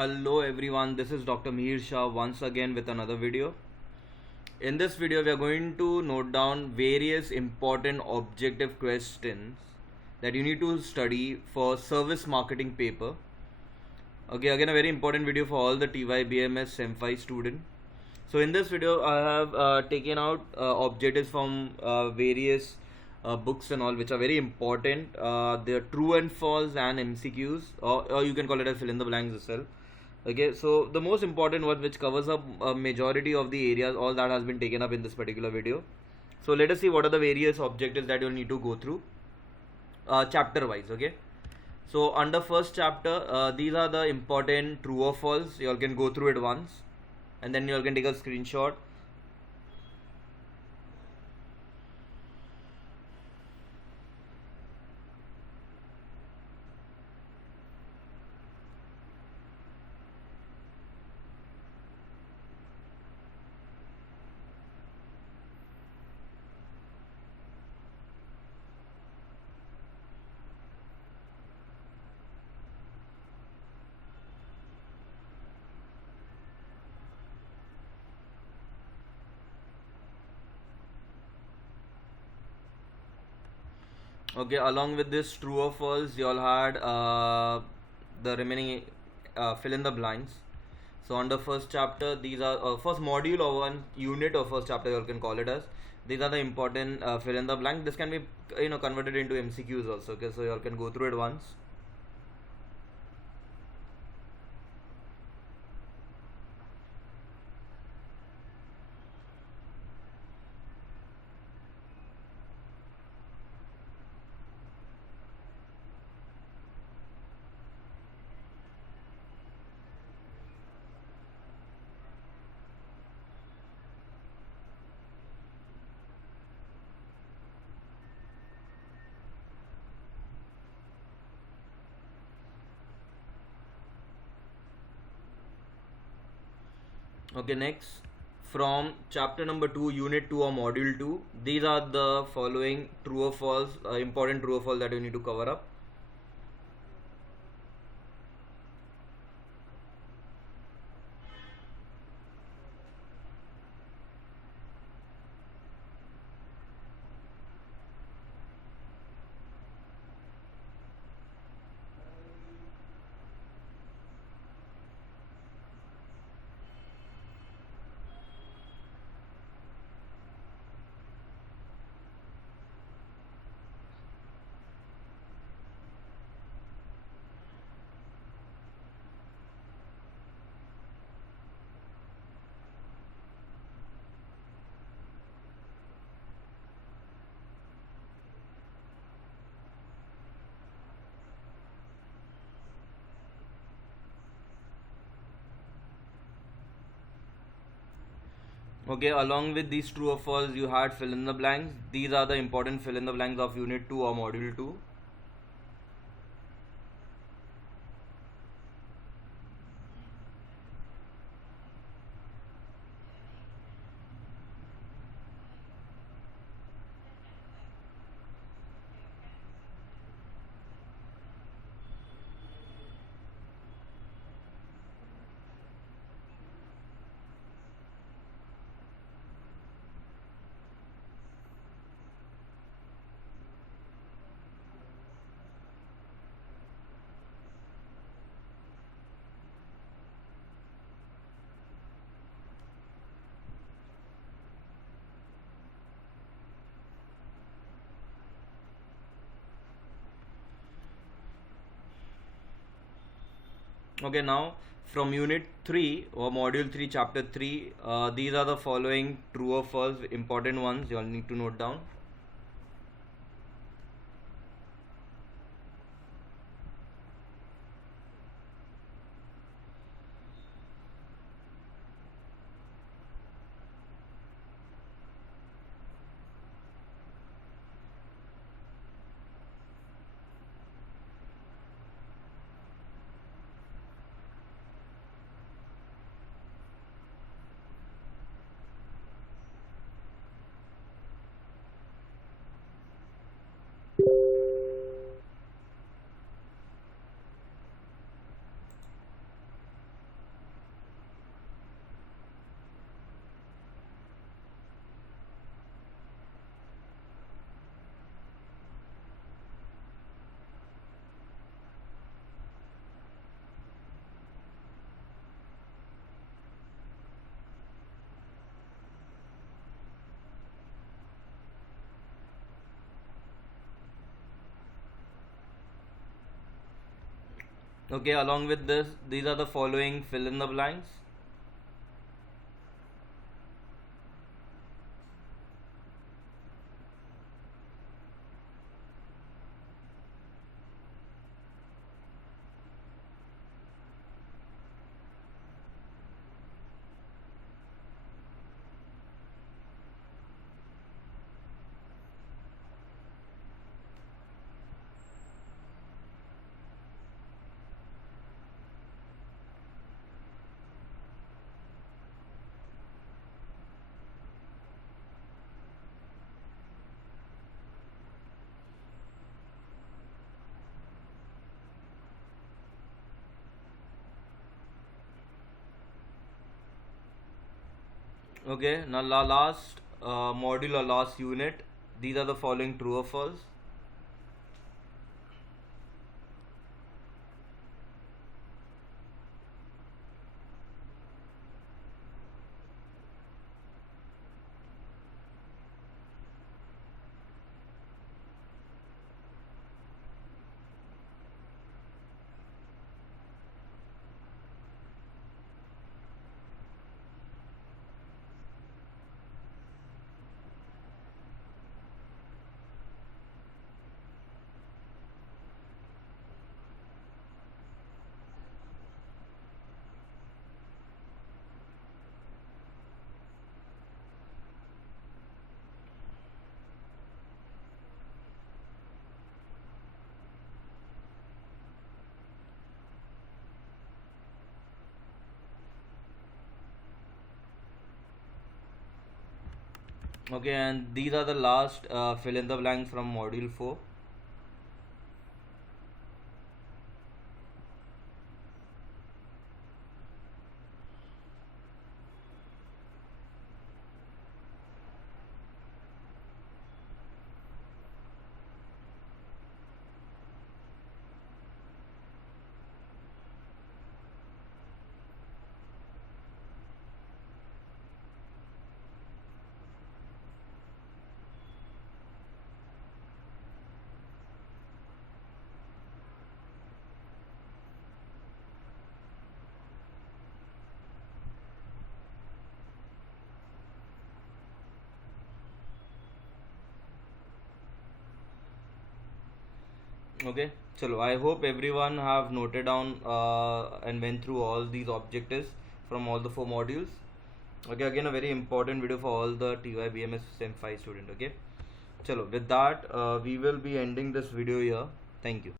Hello everyone, this is Dr. Mihir Shah once again with another video. In this video, we are going to note down various important objective questions that you need to study for service marketing paper. Okay, again a very important video for all the TYBMS Sem 5 student. So in this video, I have taken out objectives from various books and all, which are very important. They are true and false and MCQs, or you can call it as fill in the blanks itself. Okay, so the most important one, which covers up a majority of the areas, all that has been taken up in this particular video. So let us see what are the various objectives that you'll need to go through chapter wise. Okay, so under first chapter, these are the important true or false. You all can go through it once, and then you all can take a screenshot. Okay, along with this true or false, you all had the remaining fill in the blanks. So under first chapter, these are first module or one unit or first chapter, you all can call it as. These are the important fill in the blank. This can be converted into MCQs also. Okay, so you all can go through it once. Okay, next from chapter number 2, unit 2 or module 2, these are the following true or false, important true or false that you need to cover up. Okay, along with these true or false, you had fill in the blanks. These are the important fill in the blanks of unit 2 or module 2. Okay, now from unit 3 or module 3 chapter 3, these are the following true or false important ones you all need to note down. Okay, along with this, these are the following fill in the blanks. Okay, now last module or last unit, these are the following true or false. Okay, and these are the last fill in the blanks from module 4. Okay, so I hope everyone have noted down and went through all these objectives from all the 4 modules. Okay, again a very important video for all the TYBMS Sem 5 student. Okay, chalo, with that we will be ending this video here. Thank you.